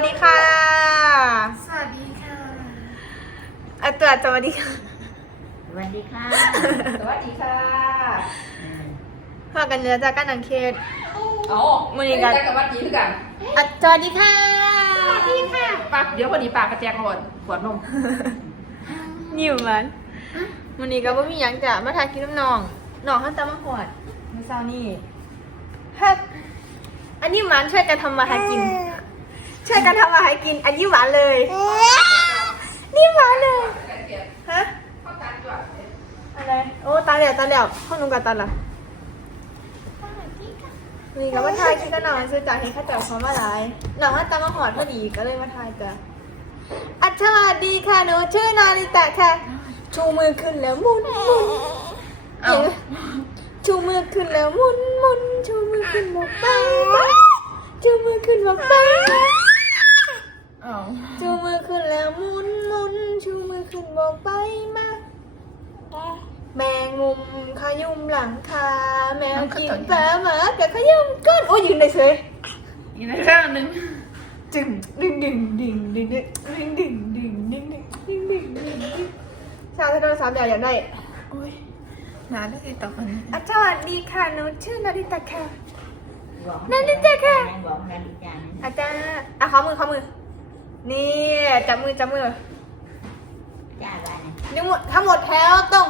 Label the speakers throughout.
Speaker 1: วัสดีค่ะ
Speaker 2: สวัสดีค่ะ
Speaker 1: อาตัวสวัสดีค่ะ
Speaker 3: สวัสดีค่ะ
Speaker 2: สวัสดีค่ะ
Speaker 1: พากันเนื้อจากกันหนังเคส
Speaker 2: เอา
Speaker 1: มื้อนี้กัน
Speaker 2: ไปกับวัดจีด้วยกัน
Speaker 1: อะสวัสดีค่ะ
Speaker 2: สวัสดีค่ะ ปากเดี๋ยวพอดีปากกระแจกหมดปวดนม
Speaker 1: นิ่วมันวันนี้ก็บ่มีหยังจะมาทานกินน้ำนองน้องห้ามตามมาหอดมื้อเช้านี่ฮักอันนี้หวานช่วยกันทำมาหากิน ช่วยกันทำมาหากิน อันนี้หวานเลย นี่หวานเลย ฮะอะไร โอ้ตายแล้วตายแล้วห้องนุ่งกับตาละนี่ก็มาทายคิดกันหน่อยซื้อจากเห็นข้าเจ้าเขามาหลายหน่องว่าตามมาหอดพอดีก็เลยมาทายจ้ะอัสวัสดีค่ะหนูชื่อนาริตะค่ะ ชูมือขึ้นแล้วหมุนหมุน
Speaker 2: เอา
Speaker 1: ชูมือขึ้นแล้วหมุนหมุนชูมือขึ้นบอกไปชูมือขึ้นบอกไป
Speaker 2: เอา
Speaker 1: ชูมือขึ้นแล้วหมุนหมุนชูมือขึ้นบอกไปมา แมงมุมขยุมหลังคา แมวกินปลาหมาแต่ขยุมก้นโอ้ยยืนได้เฉย
Speaker 2: อีกในข้างหนึ่ง
Speaker 1: จึงดึงดึงดึงดึงดึงดึงดึงดึงดึงดึงดึงดึงดึงดึงชาวไทยโทรศัพท์เดี๋ยวอยากได้
Speaker 2: โอ้ยนานได้ติดต่อกัน
Speaker 1: อาสวัสดีค่ะหนูชื่อนาริตะค่ะ
Speaker 3: บอก
Speaker 1: นาฬิกาค่ะ
Speaker 3: บอกนาฬิกา
Speaker 1: อาจารย์อะขอมือขอมือ นี่จับมือจับมือ
Speaker 3: จ้าบ้าน
Speaker 1: ทั้งหมดทั้งหมดแถวตรง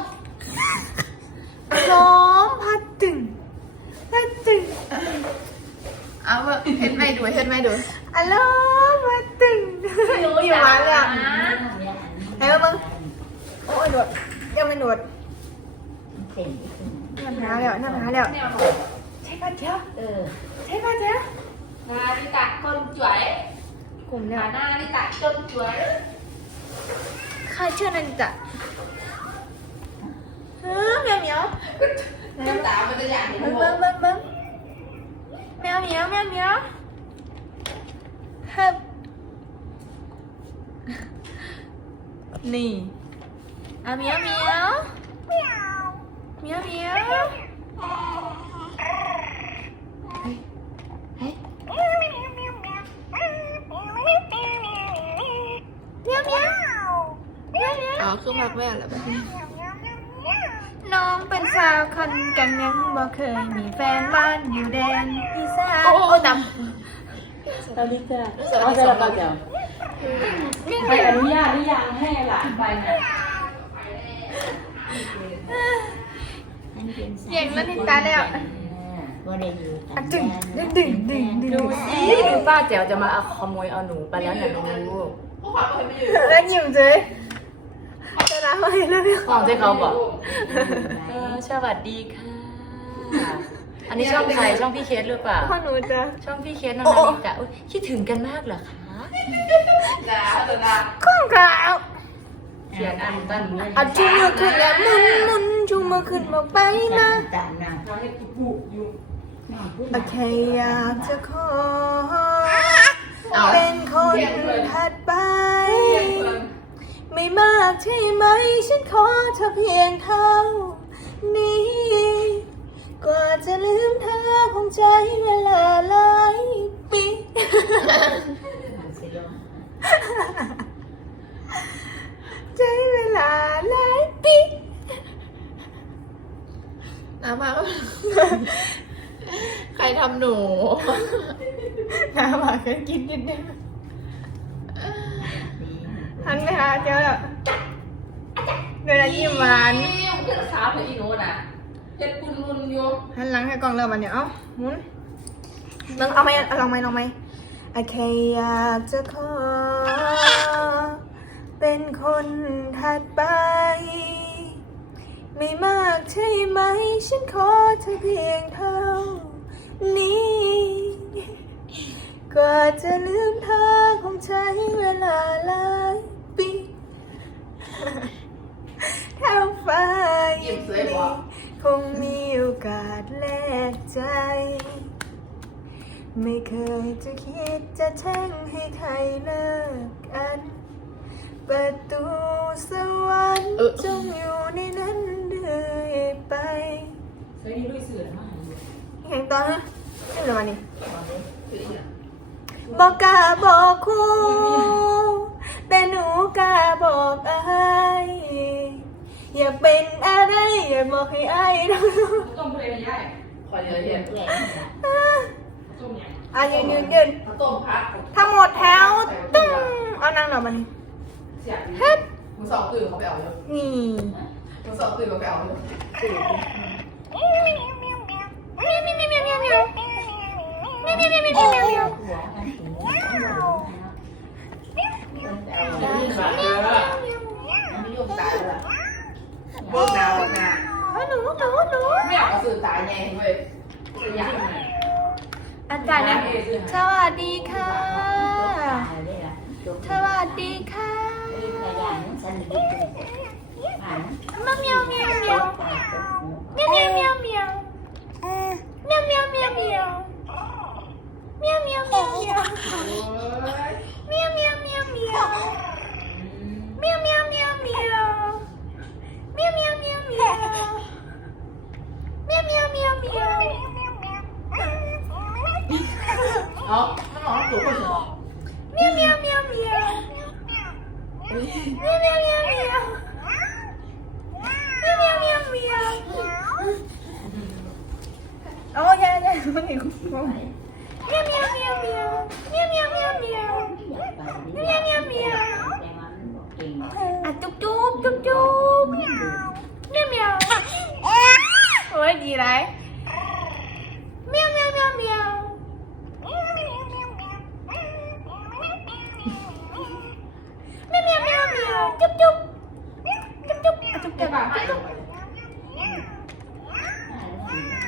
Speaker 1: สองพัดตึงพัดตึง
Speaker 2: เอาว่าเห็นไหมดูเห็นไหมดู
Speaker 1: อัลโหลพัดตึงอยู่มาเลยอะเฮ้ยมึงโอ้ยหนวดยังไม่หนวด
Speaker 3: เต็มที่สุด
Speaker 1: น้ำหาแล้วน้ำหาแล้วใช่พัดเจ้า
Speaker 3: เออ
Speaker 1: ใช่พัดเจ้า
Speaker 2: นาฬิตาคนสวย
Speaker 1: กลุ่มเนี่ย
Speaker 2: นาฬิตาจนสวย
Speaker 1: ใครเชื่อนันจะเฮ้ยเหมียวเหมียว
Speaker 2: น้ำตามันจะอยากเห็น
Speaker 1: เบิ้ง
Speaker 2: หัว
Speaker 1: เบิ้งเบิ้งเบิ้งแมวเหมียวแมวเหมียวครับนี่อะเหมียวเหมียวเหมียวเหมียวเหมียว มียว
Speaker 2: อ๋อคือพักแม่แหละแบบ
Speaker 1: น้องเป็นสาวคนกันยังบ่เคยมีแฟนบ้านอยู่แดนอีสาน
Speaker 2: โอ้
Speaker 1: โอ้ด
Speaker 4: ตอนนี้จะเอาไปละกันเดี๋ยวไปอนุญาตหรือยังให้หลานไปเนี่ย
Speaker 3: นั่นเป็นำ
Speaker 1: เก่งแล้วนี่ตาแล้ว
Speaker 3: ก็ได้อยู่กั
Speaker 1: อะ
Speaker 3: น
Speaker 1: ดึงดึงดึงดึงดึง
Speaker 4: ดูสิดูป้าแจ๋วจะมาเอาขโมยเอาหนูไปแล้วนะลูก
Speaker 1: แล้วยิ้มเจ๊ จะรักไว้แล้วเนี่ย
Speaker 4: ของที่เขาบอกเออสวัสดีค่ะ อันนี้ช่องใครช่องพี่เคสหรือเปล่า
Speaker 1: พ่อหนูจะ
Speaker 4: ช่องพี่เคสน้องนาฬิกาอุ๊ยคิดถึงกันมากเหรอคะ
Speaker 2: จ้าจ้า
Speaker 1: ข้องขาว
Speaker 4: เขียนอันตั้นเลย
Speaker 1: เอาชูมือขึ้นแล้วหมุนหมุนชูมือขึ้นบอกไปนะ
Speaker 3: ตามนาง
Speaker 1: โอเคอยากจะขอ เป็นคนถัดไป ไม่มาก ใช่ไหม ฉันขอเธอเพียงเท่านี้ กว่าจะลืมเธอคงใจเวลาหลายปี
Speaker 3: สิลง
Speaker 1: ใจเวลาหลายปี
Speaker 2: น้ำมาใครทำหนู
Speaker 1: น้ำหมาก็กินนิดนึงหันไปหาเจ้าแล้ว เดี๋ยวนะยิ้มหวาน
Speaker 2: เพื่อนขาเพื่อนอีโน่น่ะเจ็ดปุ่นรุนอยู่
Speaker 1: หันหลังให้กล้องเริ่มมันเนี่ยเอ้าหมุนลองเอาไหมเอาลองไหมลองไหมโอเคอยากจะขอ เป็นคนถัดไป ไม่มากใช่ไหม ฉันขอเธอเพียงเท่านี้กว่าจะลืมเธอคงใช้เวลาหลายปี ฟคงมีโอกาสแลกใจ ไม่เคยจะคิดจะแช่งให้ใครเลิกกัน ประตูสวรรค์จงอยู่ในนั้นเรื่อยไป
Speaker 4: เฮ้ยลุยเสือมา
Speaker 1: กแข่งตอนนะเล่นอรมานี่บอกกาบอกคู่แต่หนูกาบอกอ เป็นอะไรอย่าบอกให้อายน
Speaker 2: ต้องเพลยไม่ได้ขอเย
Speaker 3: อะเยะ
Speaker 2: ต้มเนี่ย
Speaker 1: อะยืนยืนยืน
Speaker 2: ต้มพัก
Speaker 1: ทั้งหมดแถวตึ้งเอานางหน่อยมานี่
Speaker 2: เฮ้ยเมึงสอบตื่นเขาไปเอาเยอะ
Speaker 1: นี่
Speaker 2: มึสอบตื่นเขาไปเอาเย
Speaker 1: เบิ
Speaker 3: กนา
Speaker 2: เบิกนา
Speaker 1: หนูหนูหนู
Speaker 2: ไม่อยกสื่อตายแน่เว้ยตัวอย่าง
Speaker 1: อาจารย์นะสวัสดีค่ะ สวัสดี
Speaker 2: ค่ะ
Speaker 1: 好，他好像躲过去了。喵喵喵喵喵喵喵喵喵喵喵喵。然后现在在后面，过来喵喵喵喵。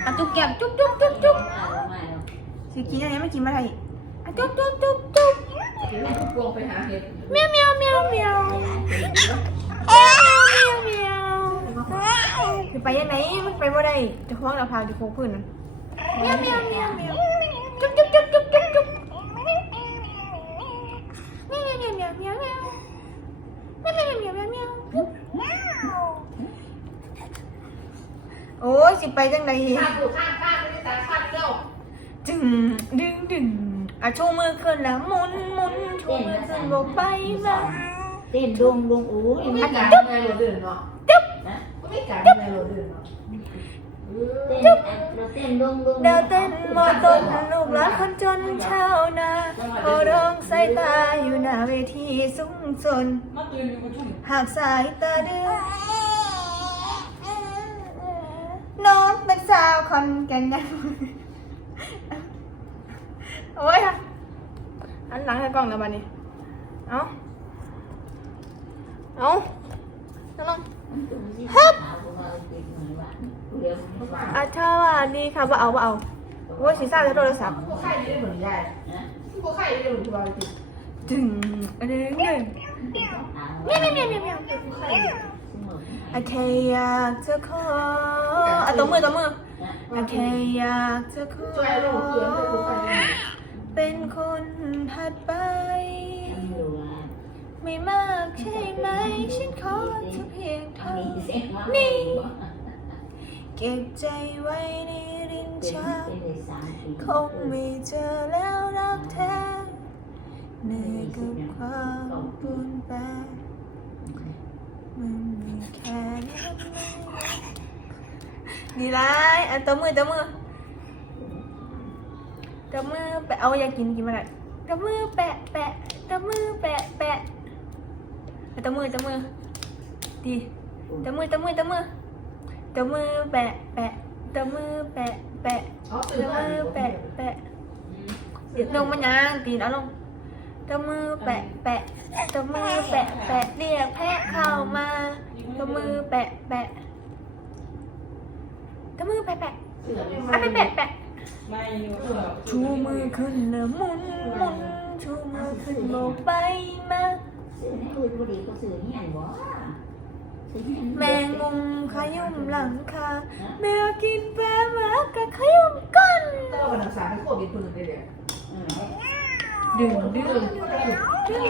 Speaker 1: อะจุ๊บแก้มจุ๊บจุ๊บจุ๊บจุ๊บสิกินอะไรไม่กินอะไรอะจุ๊บจุ๊บจุ๊บจุ๊บ
Speaker 2: พวงไปหาเห็ด
Speaker 1: เมียวเมียวเมียวเมียวเมียวเมียวเมียวคือไปยังไงมันไปบ่ได้จะคล้องเราพาจะโค้งพื้นนั่นเมียวเมียวเมียวเมียวจุ๊บจุ๊บจุ๊บจุ๊บจุ๊บจุ๊บเมียวเมียวเมียวเมียวเมียวเมียวเมียวเมียวเมียวเมียวเมียว โอ้ยสิไปจังได
Speaker 2: ข้างดูข้างข้างไม่ได้แต่ข้างเจ้า
Speaker 1: จึงดึงดึงอะชูมือขึ้นแล้วหมุนหมุนชูมือขึ้นบอกไปมา
Speaker 3: เต้นดงดงอู้
Speaker 2: ไม่การไม่รู้เดินเนาะ
Speaker 1: จุ๊บ
Speaker 2: ไม่การไม่รู้เดินเนาะ
Speaker 3: เต้นเราเต้นดงดง
Speaker 1: ดาวเต้นมอต้นลูกหลานคนจนชาวนาเขาร้องสายตาอยู่หน้าเวทีสูงสน
Speaker 4: มาตื่นอยู่กับชุ่ม
Speaker 1: หากสายตาเดือน้อง เป็นสาวคอนแกันยังโอ้ยค่ะอันหลังให้กล้องแล้วบัดนี้ เอาเอาน้อง
Speaker 3: ฮับเดี๋ยว
Speaker 1: อาชาว่าดีค่ะว่าเอาว่าเอาว่าสีซ่าจะโทรศัพท์
Speaker 2: พวกไข่ได้เหมือนยายพวกไข่ได้เหมือนที่เราจริง
Speaker 1: ดึงอันนี้หนึ่งเมียวเมียวเมียวเมียว เมียว
Speaker 2: พวกไข่
Speaker 1: โอเคอยากจะขออะตัวมือตัวมือโอเคอยากจะขอ
Speaker 2: ช่วยลูกเพื่อนพวกไข่
Speaker 1: เป็นคนถัดไป ไม่มากใช่ไหม ฉันขอเธอเพียงเท่านี้เก็บใจไว้ในลิ้นชักคงไม่เจอแล้วรักแท้เหนื่อยกับความปุนแปรมันมีแค่นั้น ดีไรอะตัวมือตัวมือตัวมือแปะเอาอยากกินกินมาไหนตัวมือแปะแปะตัวมือแปะแปะอะตัวมือตัวมือดีตัวมือตัวมือตัวมือตัวมือแปะแปะตัวมือแปะแปะเต
Speaker 2: ตื่นมา
Speaker 1: มือแปะแปะเดี๋ยวลงมายังตีนเอาลงเตมือแปะแปะเตมือแปะแปะเรียกแพะเข้ามาเตมือแปะแปะ เตมือแปะแปะอะไปแปะแปะ
Speaker 4: ไม่อยู่กับ
Speaker 1: ชูมือขึ้นแล้วหมุนหมุนชูมือขึ้นโบกไปมา
Speaker 3: ซื้อให้คุยพอดีก็ซื้อเฮียนบ่ซื้อเฮียน
Speaker 1: แมงมุมขยุ่มหลังคาแมวกินแปะหมากะขยุ่มก้น
Speaker 2: ก็เราเป็นนักศึกษาที่โควิดคนหนึ่งได้เลย
Speaker 1: ดึงดึง
Speaker 2: เรื่อง
Speaker 1: ดึง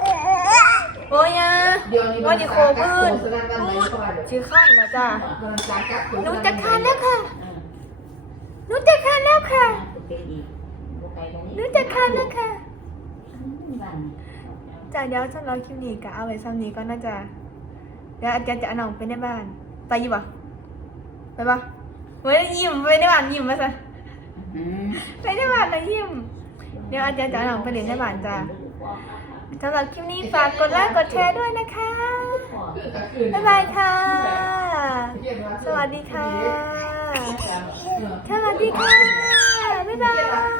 Speaker 2: เออ
Speaker 1: โอ้ย อะ
Speaker 2: เดี๋ยวนี้มันจะโคพื้นแสดงกันไหนเข้าไปเลย
Speaker 1: ชื่อขั้นแล้วจ้ะ
Speaker 2: มันจะกัก
Speaker 1: หนูจะคานแล้วค่ะหนูจะคานแล้วค่ะ
Speaker 3: เป็นอีกบ่ไกลกัน
Speaker 1: หนูจะนะคะนะคะ
Speaker 3: บ้าน
Speaker 1: จ้าเดี๋ยวสำหรับคลิปนี้ก็เอาไว้ซ้ำนี้ก็น่าจะเดี๋ยวอาจารย์จะเอาน้องไปในบ้าน ไปอยู่ปะไปปะเฮ้ยยิ้มไปในบ้านยิ้มมาซะ
Speaker 3: อืม
Speaker 1: ไปในบ้านเลยยิ้มเดี๋ยวอาจารย์จะเอาน้องไปเรียนในบ้านจ้า สำหรับคลิปนี้ฝากกดไลค์กดแชร์ด้วยนะคะ บ๊ายบายค่ะ สวัสดีค่ะ สวัสดีค่ะ บ๊ายบาย